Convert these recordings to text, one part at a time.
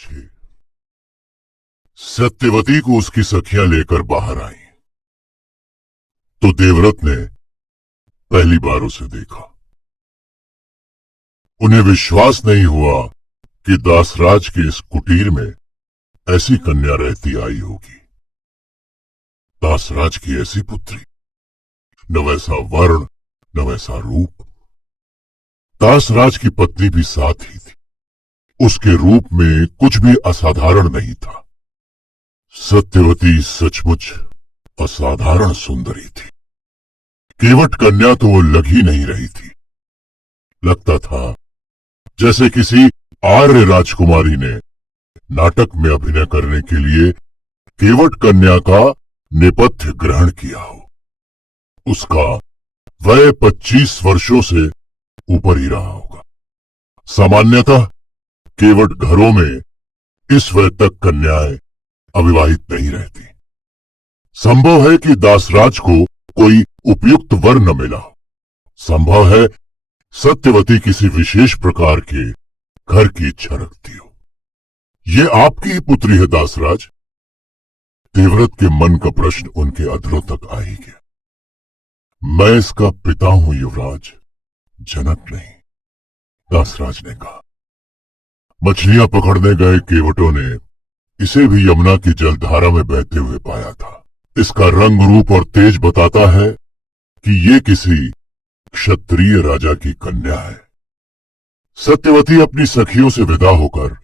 6 सत्यवती को उसकी सखियां लेकर बाहर आईं, तो देवव्रत ने पहली बार उसे देखा। उन्हें विश्वास नहीं हुआ कि दासराज के इस कुटीर में ऐसी कन्या रहती आई होगी। दासराज की ऐसी पुत्री, न वैसा वर्ण न वैसा रूप। दासराज की पत्नी भी साथ ही थी। उसके रूप में कुछ भी असाधारण नहीं था। सत्यवती सचमुच असाधारण सुंदरी थी। केवट कन्या तो वो लग ही नहीं रही थी। लगता था जैसे किसी आर्य राजकुमारी ने नाटक में अभिनय करने के लिए केवट कन्या का नेपथ्य ग्रहण किया हो। उसका वय 25 वर्षों से ऊपर ही रहा होगा। सामान्यतः केवट घरों में इस वय तक कन्याएं अविवाहित नहीं रहती। संभव है कि दासराज को कोई उपयुक्त वर न मिला। संभव है सत्यवती किसी विशेष प्रकार के घर की इच्छा रखती हो। ये आपकी ही पुत्री है दासराज? देवव्रत के मन का प्रश्न उनके अधरों तक आ ही गया। मैं इसका पिता हूं युवराज, जनक नहीं, दासराज ने कहा। मछलियां पकड़ने गए केवटों ने इसे भी यमुना की जलधारा में बहते हुए पाया था। इसका रंग रूप और तेज बताता है कि ये किसी क्षत्रिय राजा की कन्या है। सत्यवती अपनी सखियों से विदा होकर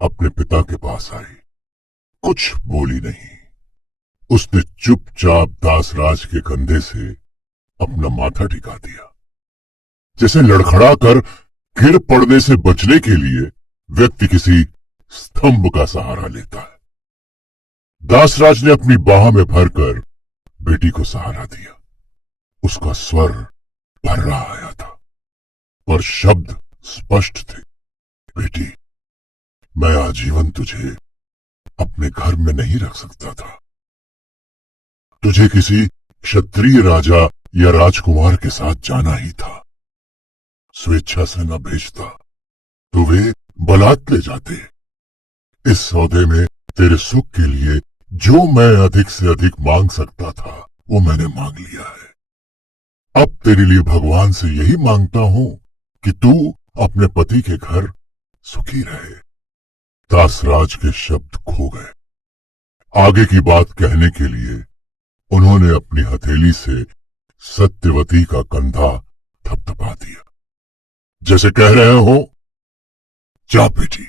अपने पिता के पास आई। कुछ बोली नहीं। उसने चुपचाप दासराज के कंधे से अपना माथा टिका दिया, जैसे लड़खड़ा कर गिर पड़ने से बचने के लिए व्यक्ति किसी स्तंभ का सहारा लेता है। दासराज ने अपनी बाह में भरकर बेटी को सहारा दिया। उसका स्वर भर्रा आया था, पर शब्द स्पष्ट थे। बेटी, मैं आजीवन तुझे अपने घर में नहीं रख सकता था। तुझे किसी क्षत्रिय राजा या राजकुमार के साथ जाना ही था। स्वेच्छा से न भेजता तो वे बलात् ले जाते। इस सौदे में तेरे सुख के लिए जो मैं अधिक से अधिक मांग सकता था वो मैंने मांग लिया है। अब तेरे लिए भगवान से यही मांगता हूं कि तू अपने पति के घर सुखी रहे। दासराज के शब्द खो गए। आगे की बात कहने के लिए उन्होंने अपनी हथेली से सत्यवती का कंधा थपथपा दिया, जैसे कह रहे हो, जा बेटी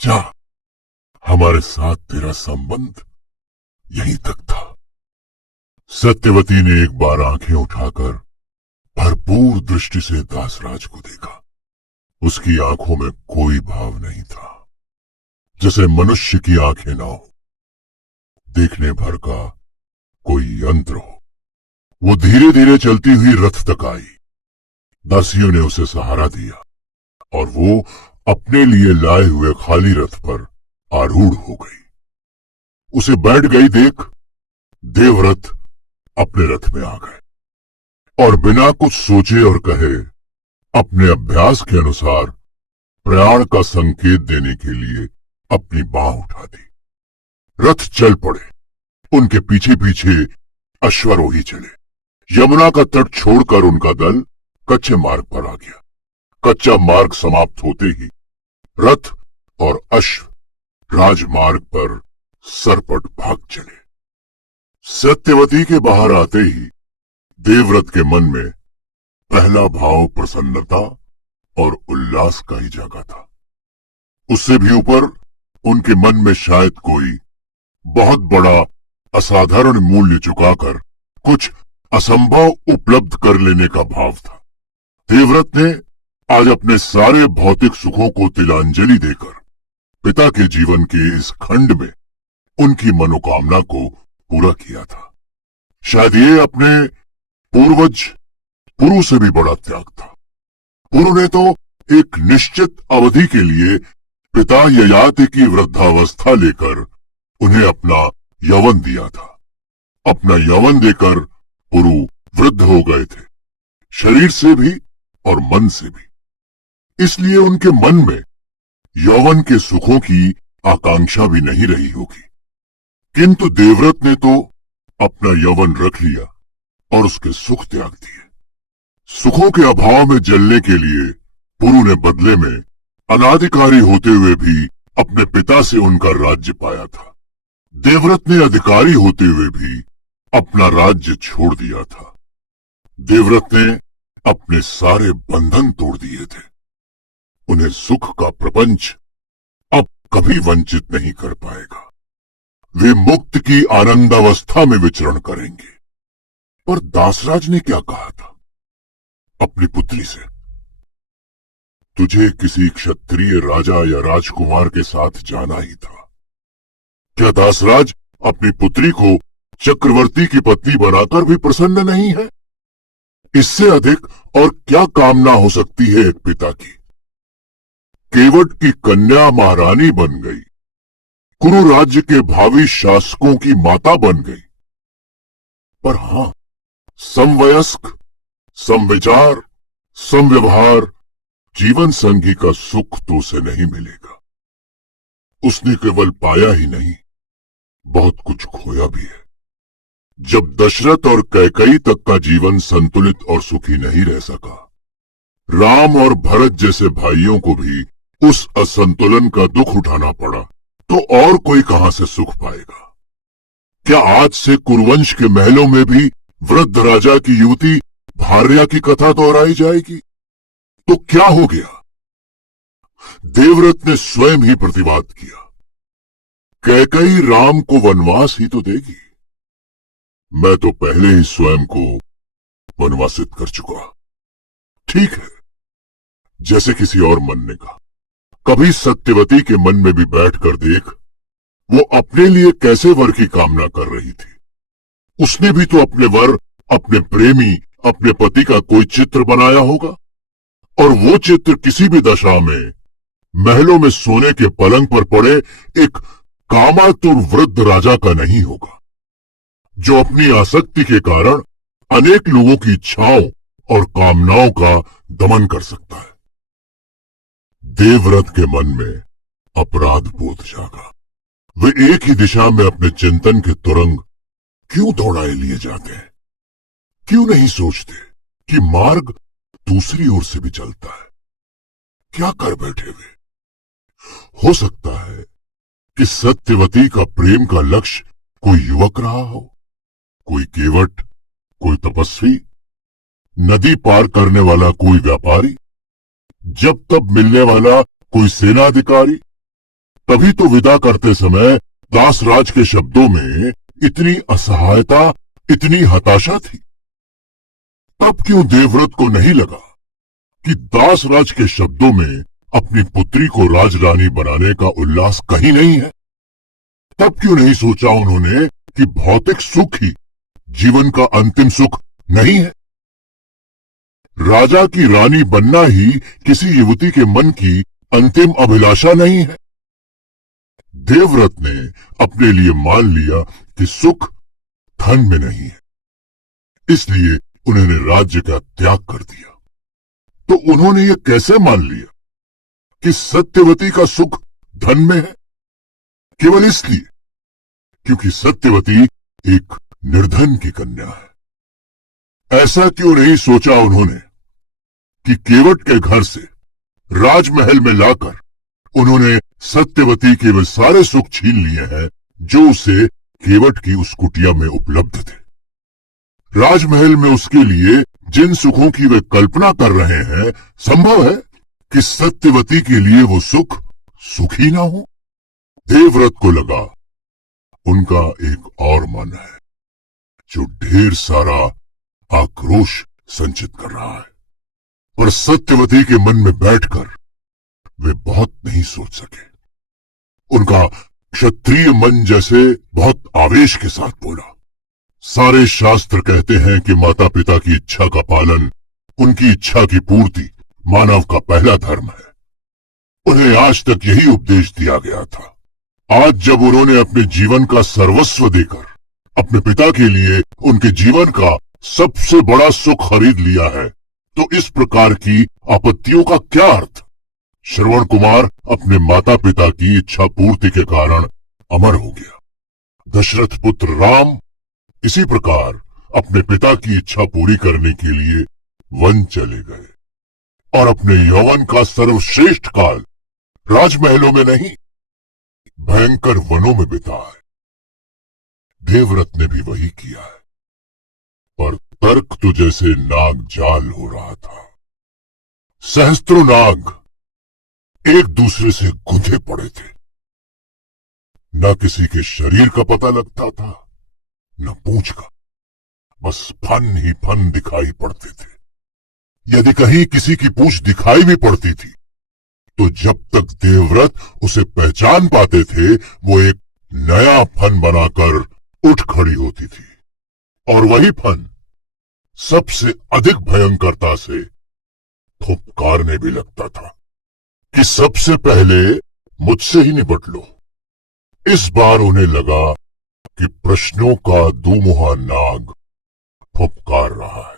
जा, हमारे साथ तेरा संबंध यहीं तक था। सत्यवती ने एक बार आंखें उठाकर भरपूर दृष्टि से दासराज को देखा। उसकी आंखों में कोई भाव नहीं था, जैसे मनुष्य की आंखें ना हो, देखने भर का कोई यंत्र हो। वो धीरे धीरे चलती हुई रथ तक आई। दासियों ने उसे सहारा दिया और वो अपने लिए लाए हुए खाली रथ पर आरूढ़ हो गई। उसे बैठ गई देख देवव्रत अपने रथ में आ गए और बिना कुछ सोचे और कहे अपने अभ्यास के अनुसार प्रयाण का संकेत देने के लिए अपनी बांह उठा दी। रथ चल पड़े। उनके पीछे पीछे अश्वारोही चले। यमुना का तट छोड़कर उनका दल कच्चे मार्ग पर आ गया। कच्चा मार्ग समाप्त होते ही रथ और अश्व राजमार्ग पर सरपट भाग चले। सत्यवती के बाहर आते ही देवव्रत के मन में पहला भाव प्रसन्नता और उल्लास का ही जागा था। उससे भी ऊपर उनके मन में शायद कोई बहुत बड़ा असाधारण मूल्य चुकाकर कुछ असंभव उपलब्ध कर लेने का भाव था। देवव्रत ने आज अपने सारे भौतिक सुखों को तिलांजलि देकर पिता के जीवन के इस खंड में उनकी मनोकामना को पूरा किया था। शायद ये अपने पूर्वज पुरु से भी बड़ा त्याग था। पुरु ने तो एक निश्चित अवधि के लिए पिता ययाति की वृद्धावस्था लेकर उन्हें अपना यौवन दिया था। अपना यौवन देकर पुरु वृद्ध हो गए थे, शरीर से भी और मन से भी। इसलिए उनके मन में यौवन के सुखों की आकांक्षा भी नहीं रही होगी। किंतु देवव्रत ने तो अपना यौवन रख लिया और उसके सुख त्याग दिए। सुखों के अभाव में जलने के लिए पुरु ने बदले में अनाधिकारी होते हुए भी अपने पिता से उनका राज्य पाया था। देवव्रत ने अधिकारी होते हुए भी अपना राज्य छोड़ दिया था। देवव्रत ने अपने सारे बंधन तोड़ दिए थे। उन्हें सुख का प्रपंच अब कभी वंचित नहीं कर पाएगा। वे मुक्त की आनंदावस्था में विचरण करेंगे। पर दासराज ने क्या कहा था अपनी पुत्री से? तुझे किसी क्षत्रिय राजा या राजकुमार के साथ जाना ही था। क्या दासराज अपनी पुत्री को चक्रवर्ती की पत्नी बनाकर भी प्रसन्न नहीं है? इससे अधिक और क्या कामना हो सकती है एक पिता की? केवट की कन्या महारानी बन गई, कुरु राज्य के भावी शासकों की माता बन गई। पर हां, समवयस्क, समविचार, समव्यवहार जीवन संगी का सुख तो उसे नहीं मिलेगा। उसने केवल पाया ही नहीं, बहुत कुछ खोया भी है। जब दशरथ और कैकेयी तक का जीवन संतुलित और सुखी नहीं रह सका, राम और भरत जैसे भाइयों को भी उस असंतुलन का दुख उठाना पड़ा, तो और कोई कहां से सुख पाएगा? क्या आज से कुरुवंश के महलों में भी वृद्ध राजा की युवती भार्या की कथा दोहराई जाएगी? तो क्या हो गया? देवव्रत ने स्वयं ही प्रतिवाद किया, कैकेयी राम को वनवास ही तो देगी। मैं तो पहले ही स्वयं को वनवासित कर चुका। ठीक है, जैसे किसी और मन ने कहा, कभी सत्यवती के मन में भी बैठकर देख, वो अपने लिए कैसे वर की कामना कर रही थी। उसने भी तो अपने वर, अपने प्रेमी, अपने पति का कोई चित्र बनाया होगा, और वो चित्र किसी भी दशा में महलों में सोने के पलंग पर पड़े एक कामातुर वृद्ध राजा का नहीं होगा, जो अपनी आसक्ति के कारण अनेक लोगों की इच्छाओं और कामनाओं का दमन कर सकता है। देवव्रत के मन में अपराध बोध जागा। वे एक ही दिशा में अपने चिंतन के तुरंग क्यों दौड़ाए लिए जाते हैं? क्यों नहीं सोचते कि मार्ग दूसरी ओर से भी चलता है? क्या कर बैठे वे? हो सकता है कि सत्यवती का प्रेम का लक्ष्य कोई युवक रहा हो, कोई केवट, कोई तपस्वी, नदी पार करने वाला कोई व्यापारी, जब तब मिलने वाला कोई सेनाधिकारी। तभी तो विदा करते समय दासराज के शब्दों में इतनी असहायता, इतनी हताशा थी। तब क्यों देवव्रत को नहीं लगा कि दासराज के शब्दों में अपनी पुत्री को राजरानी बनाने का उल्लास कहीं नहीं है? तब क्यों नहीं सोचा उन्होंने कि भौतिक सुख ही जीवन का अंतिम सुख नहीं है? राजा की रानी बनना ही किसी युवती के मन की अंतिम अभिलाषा नहीं है। देवव्रत ने अपने लिए मान लिया कि सुख धन में नहीं है, इसलिए उन्होंने राज्य का त्याग कर दिया। तो उन्होंने यह कैसे मान लिया कि सत्यवती का सुख धन में है? केवल इसलिए क्योंकि सत्यवती एक निर्धन की कन्या है। ऐसा क्यों नहीं सोचा उन्होंने कि केवट के घर से राजमहल में लाकर उन्होंने सत्यवती के वे सारे सुख छीन लिए हैं जो उसे केवट की उस कुटिया में उपलब्ध थे। राजमहल में उसके लिए जिन सुखों की वे कल्पना कर रहे हैं, संभव है कि सत्यवती के लिए वो सुख ही ना हो। देवव्रत को लगा उनका एक और मन है जो ढेर सारा आक्रोश संचित कर रहा है, पर सत्यवती के मन में बैठकर वे बहुत नहीं सोच सके। उनका क्षत्रिय मन जैसे बहुत आवेश के साथ बोला, सारे शास्त्र कहते हैं कि माता पिता की इच्छा का पालन, उनकी इच्छा की पूर्ति मानव का पहला धर्म है। उन्हें आज तक यही उपदेश दिया गया था। आज जब उन्होंने अपने जीवन का सर्वस्व देकर अपने पिता के लिए उनके जीवन का सबसे बड़ा सुख खरीद लिया है, तो इस प्रकार की आपत्तियों का क्या अर्थ? श्रवण कुमार अपने माता पिता की इच्छा पूर्ति के कारण अमर हो गया। दशरथ पुत्र राम इसी प्रकार अपने पिता की इच्छा पूरी करने के लिए वन चले गए और अपने यौवन का सर्वश्रेष्ठ काल राजमहलों में नहीं, भयंकर वनों में बिताए। देवव्रत ने भी वही किया है, पर तर्क तो जैसे नाग जाल हो रहा था। सहस्त्रों नाग एक दूसरे से गुंथे पड़े थे। न किसी के शरीर का पता लगता था, न पूंछ का, बस फन ही फन दिखाई पड़ते थे। यदि कहीं किसी की पूंछ दिखाई भी पड़ती थी, तो जब तक देवव्रत उसे पहचान पाते थे, वो एक नया फन बनाकर उठ खड़ी होती थी। और वही फन सबसे अधिक भयंकरता से फुफकारने भी लगता था कि सबसे पहले मुझसे ही निपट लो। इस बार उन्हें लगा कि प्रश्नों का दुमुहा नाग फुफकार रहा है।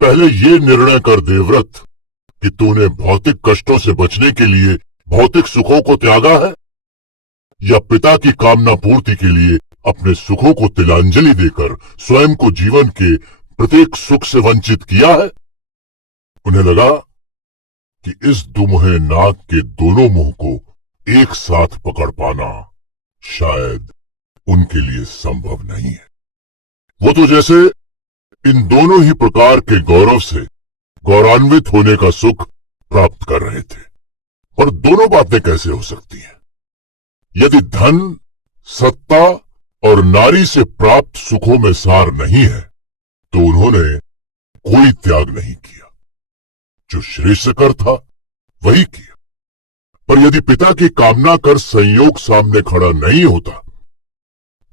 पहले ये निर्णय कर देवव्रत कि तूने भौतिक कष्टों से बचने के लिए भौतिक सुखों को त्यागा है, या पिता की कामना पूर्ति के लिए अपने सुखों को तिलांजलि देकर स्वयं को जीवन के प्रत्येक सुख से वंचित किया है। उन्हें लगा कि इस दुमुहे नाग के दोनों मुंह को एक साथ पकड़ पाना शायद उनके लिए संभव नहीं है। वो तो जैसे इन दोनों ही प्रकार के गौरव से गौरवान्वित होने का सुख प्राप्त कर रहे थे। पर दोनों बातें कैसे हो सकती हैं? यदि धन, सत्ता और नारी से प्राप्त सुखों में सार नहीं है, तो उन्होंने कोई त्याग नहीं किया। जो श्रेष्ठकर था वही किया। पर यदि पिता की कामना कर संयोग सामने खड़ा नहीं होता,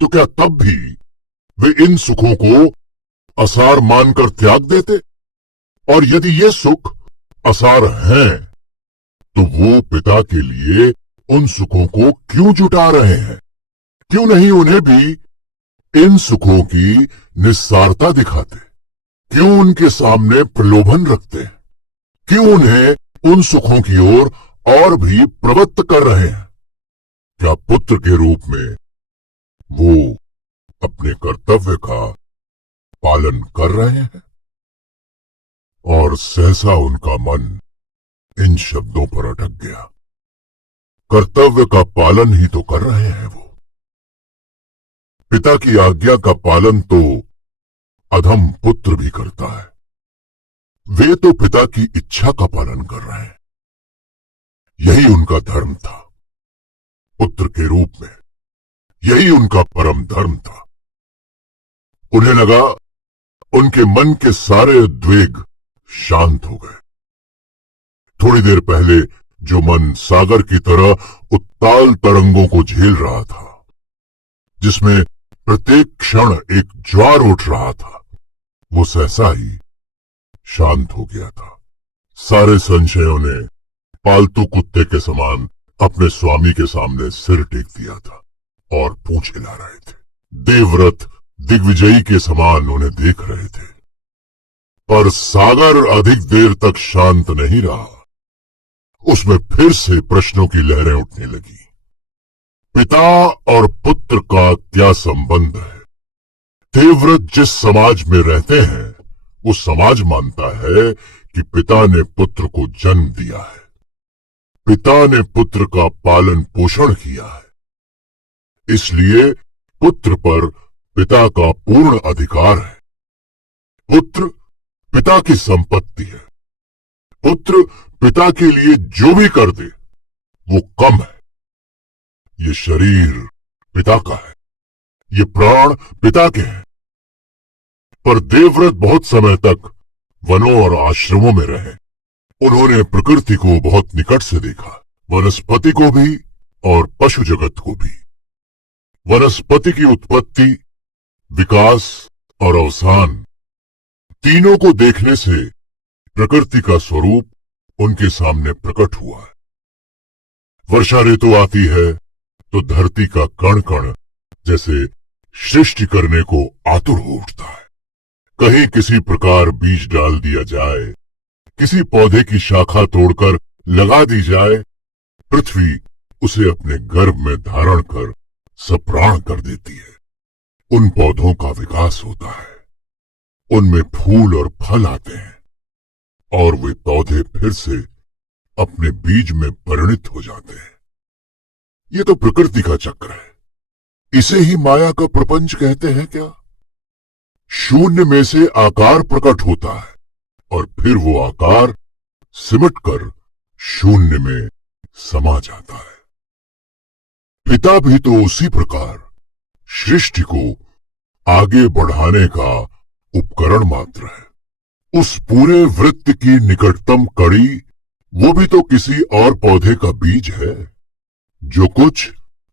तो क्या तब भी वे इन सुखों को असार मानकर त्याग देते? और यदि ये सुख असार हैं, तो वो पिता के लिए उन सुखों को क्यों जुटा रहे हैं? क्यों नहीं उन्हें भी इन सुखों की निस्सारता दिखाते? क्यों उनके सामने प्रलोभन रखते? क्यों उन्हें उन सुखों की ओर और भी प्रवृत्त कर रहे हैं? क्या पुत्र के रूप में वो अपने कर्तव्य का पालन कर रहे हैं? और सहसा उनका मन इन शब्दों पर अटक गया। कर्तव्य का पालन ही तो कर रहे हैं वो। पिता की आज्ञा का पालन तो अधम पुत्र भी करता है। वे तो पिता की इच्छा का पालन कर रहे हैं। यही उनका धर्म था। पुत्र के रूप में यही उनका परम धर्म था। उन्हें लगा उनके मन के सारे उद्वेग शांत हो गए। थोड़ी देर पहले जो मन सागर की तरह उत्ताल तरंगों को झेल रहा था, जिसमें प्रत्येक क्षण एक ज्वार उठ रहा था, वो सहसा ही शांत हो गया था। सारे संशयों ने पालतू कुत्ते के समान अपने स्वामी के सामने सिर टेक दिया था और पूंछ हिला रहे थे। देवव्रत दिग्विजयी के समान उन्हें देख रहे थे। पर सागर अधिक देर तक शांत नहीं रहा। उसमें फिर से प्रश्नों की लहरें उठने लगी। पिता और पुत्र का क्या संबंध है? देवव्रत जिस समाज में रहते हैं, वो समाज मानता है कि पिता ने पुत्र को जन्म दिया है, पिता ने पुत्र का पालन पोषण किया है, इसलिए पुत्र पर पिता का पूर्ण अधिकार है। पुत्र पिता की संपत्ति है। पुत्र पिता के लिए जो भी कर दे वो कम है। ये शरीर पिता का है, ये प्राण पिता के हैं। पर देवव्रत बहुत समय तक वनों और आश्रमों में रहे। उन्होंने प्रकृति को बहुत निकट से देखा, वनस्पति को भी और पशु जगत को भी। वनस्पति की उत्पत्ति, विकास और अवसान, तीनों को देखने से प्रकृति का स्वरूप उनके सामने प्रकट हुआ है। वर्षा ऋतु आती है तो धरती का कण कण जैसे सृष्टि करने को आतुर हो उठता है। कहीं किसी प्रकार बीज डाल दिया जाए, किसी पौधे की शाखा तोड़कर लगा दी जाए, पृथ्वी उसे अपने गर्भ में धारण कर सप्राण कर देती है। उन पौधों का विकास होता है, उनमें फूल और फल आते हैं और वे पौधे फिर से अपने बीज में परिणित हो जाते हैं। ये तो प्रकृति का चक्र है। इसे ही माया का प्रपंच कहते हैं क्या? शून्य में से आकार प्रकट होता है और फिर वो आकार सिमटकर शून्य में समा जाता है। पिता भी तो उसी प्रकार सृष्टि को आगे बढ़ाने का उपकरण मात्र है। उस पूरे वृत्त की निकटतम कड़ी वो भी तो किसी और पौधे का बीज है, जो कुछ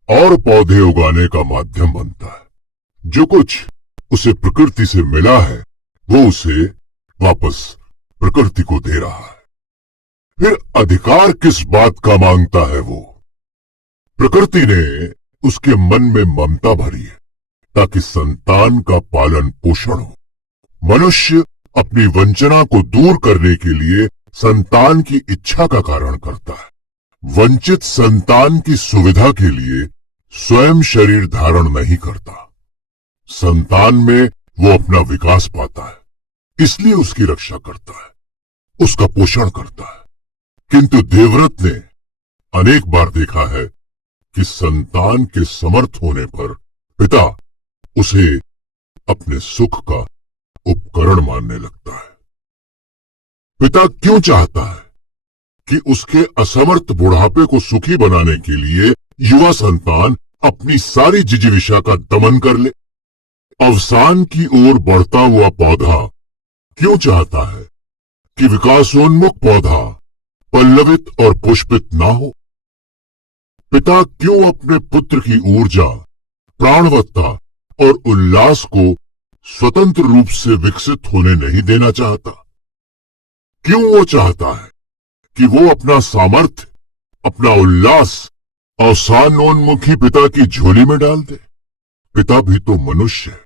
और पौधे उगाने का माध्यम बनता है। जो कुछ उसे प्रकृति से मिला है वो उसे वापस प्रकृति को दे रहा है। फिर अधिकार किस बात का मांगता है वो? प्रकृति ने उसके मन में ममता भरी है ताकि संतान का पालन पोषण हो। मनुष्य अपनी वंचना को दूर करने के लिए संतान की इच्छा का कारण करता है। वंचित संतान की सुविधा के लिए स्वयं शरीर धारण नहीं करता। संतान में वो अपना विकास पाता है, इसलिए उसकी रक्षा करता है, उसका पोषण करता है। किंतु देवव्रत ने अनेक बार देखा है कि संतान के समर्थ होने पर पिता उसे अपने सुख का उपकरण मानने लगता है। पिता क्यों चाहता है कि उसके असमर्थ बुढ़ापे को सुखी बनाने के लिए युवा संतान अपनी सारी जिजीविषा का दमन कर ले? अवसान की ओर बढ़ता हुआ पौधा क्यों चाहता है कि विकासोन्मुख पौधा पल्लवित और पुष्पित ना हो? पिता क्यों अपने पुत्र की ऊर्जा, प्राणवत्ता और उल्लास को स्वतंत्र रूप से विकसित होने नहीं देना चाहता? क्यों वो चाहता है कि वो अपना सामर्थ्य, अपना उल्लास अवसानोन्मुखी पिता की झोली में डाल दे? पिता भी तो मनुष्य है,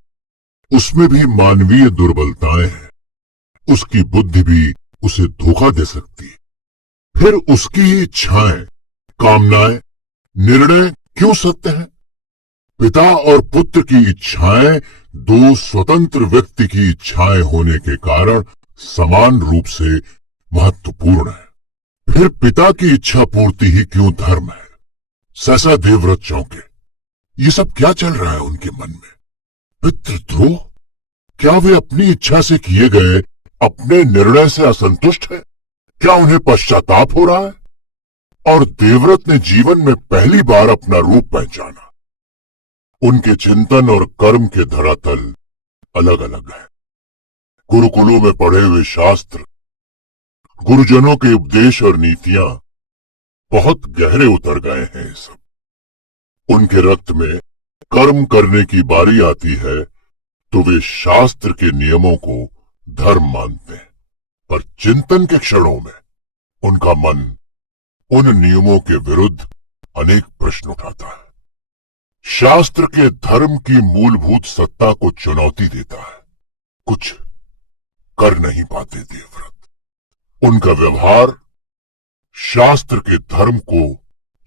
उसमें भी मानवीय दुर्बलताएं हैं। उसकी बुद्धि भी उसे धोखा दे सकती है। फिर उसकी ही इच्छाएं, कामनाएं, निर्णय क्यों सत्य हैं? पिता और पुत्र की इच्छाएं दो स्वतंत्र व्यक्ति की इच्छाएं होने के कारण समान रूप से महत्वपूर्ण है। फिर पिता की इच्छा पूर्ति ही क्यों धर्म है? सहसा देवव्रत चौंके। ये सब क्या चल रहा है उनके मन में? पितृद्रोह? क्या वे अपनी इच्छा से किए गए अपने निर्णय से असंतुष्ट है? क्या उन्हें पश्चाताप हो रहा है? और देवव्रत ने जीवन में पहली बार अपना रूप पहचाना। उनके चिंतन और कर्म के धरातल अलग अलग है। गुरुकुलों में पढ़े हुए शास्त्र, गुरुजनों के उपदेश और नीतियां बहुत गहरे उतर गए हैं। सब उनके रक्त में कर्म करने की बारी आती है तो वे शास्त्र के नियमों को धर्म मानते हैं, पर चिंतन के क्षणों में उनका मन उन नियमों के विरुद्ध अनेक प्रश्न उठाता है। शास्त्र के धर्म की मूलभूत सत्ता को चुनौती देता है। कुछ कर नहीं पाते देवव्रत। उनका व्यवहार शास्त्र के धर्म को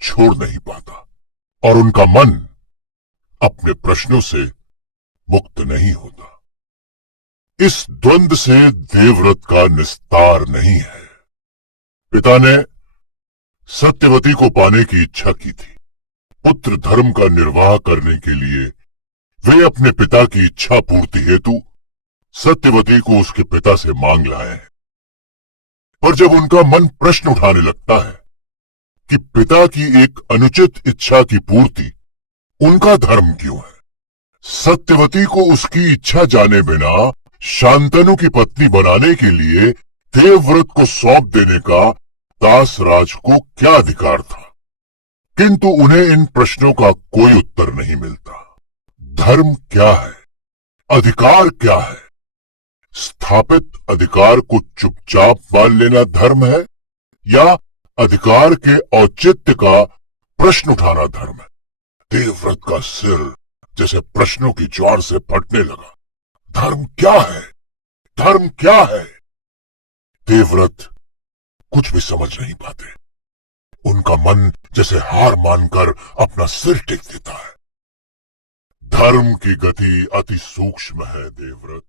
छोड़ नहीं पाता और उनका मन अपने प्रश्नों से मुक्त नहीं होता। इस द्वंद से देवव्रत का निस्तार नहीं है। पिता ने सत्यवती को पाने की इच्छा की थी। पुत्र धर्म का निर्वाह करने के लिए वे अपने पिता की इच्छा पूर्ति हेतु सत्यवती को उसके पिता से मांग लाए हैं। पर जब उनका मन प्रश्न उठाने लगता है कि पिता की एक अनुचित इच्छा की पूर्ति उनका धर्म क्यों है, सत्यवती को उसकी इच्छा जाने बिना शांतनु की पत्नी बनाने के लिए देवव्रत को सौंप देने का दासराज को क्या अधिकार था? किंतु उन्हें इन प्रश्नों का कोई उत्तर नहीं मिलता। धर्म क्या है? अधिकार क्या है? स्थापित अधिकार को चुपचाप मान लेना धर्म है या अधिकार के औचित्य का प्रश्न उठाना धर्म है? देवव्रत का सिर जैसे प्रश्नों की ज्वार से फटने लगा। धर्म क्या है? धर्म क्या है? देवव्रत कुछ भी समझ नहीं पाते। उनका मन जैसे हार मानकर अपना सिर टेक देता है। धर्म की गति अति सूक्ष्म है देवव्रत।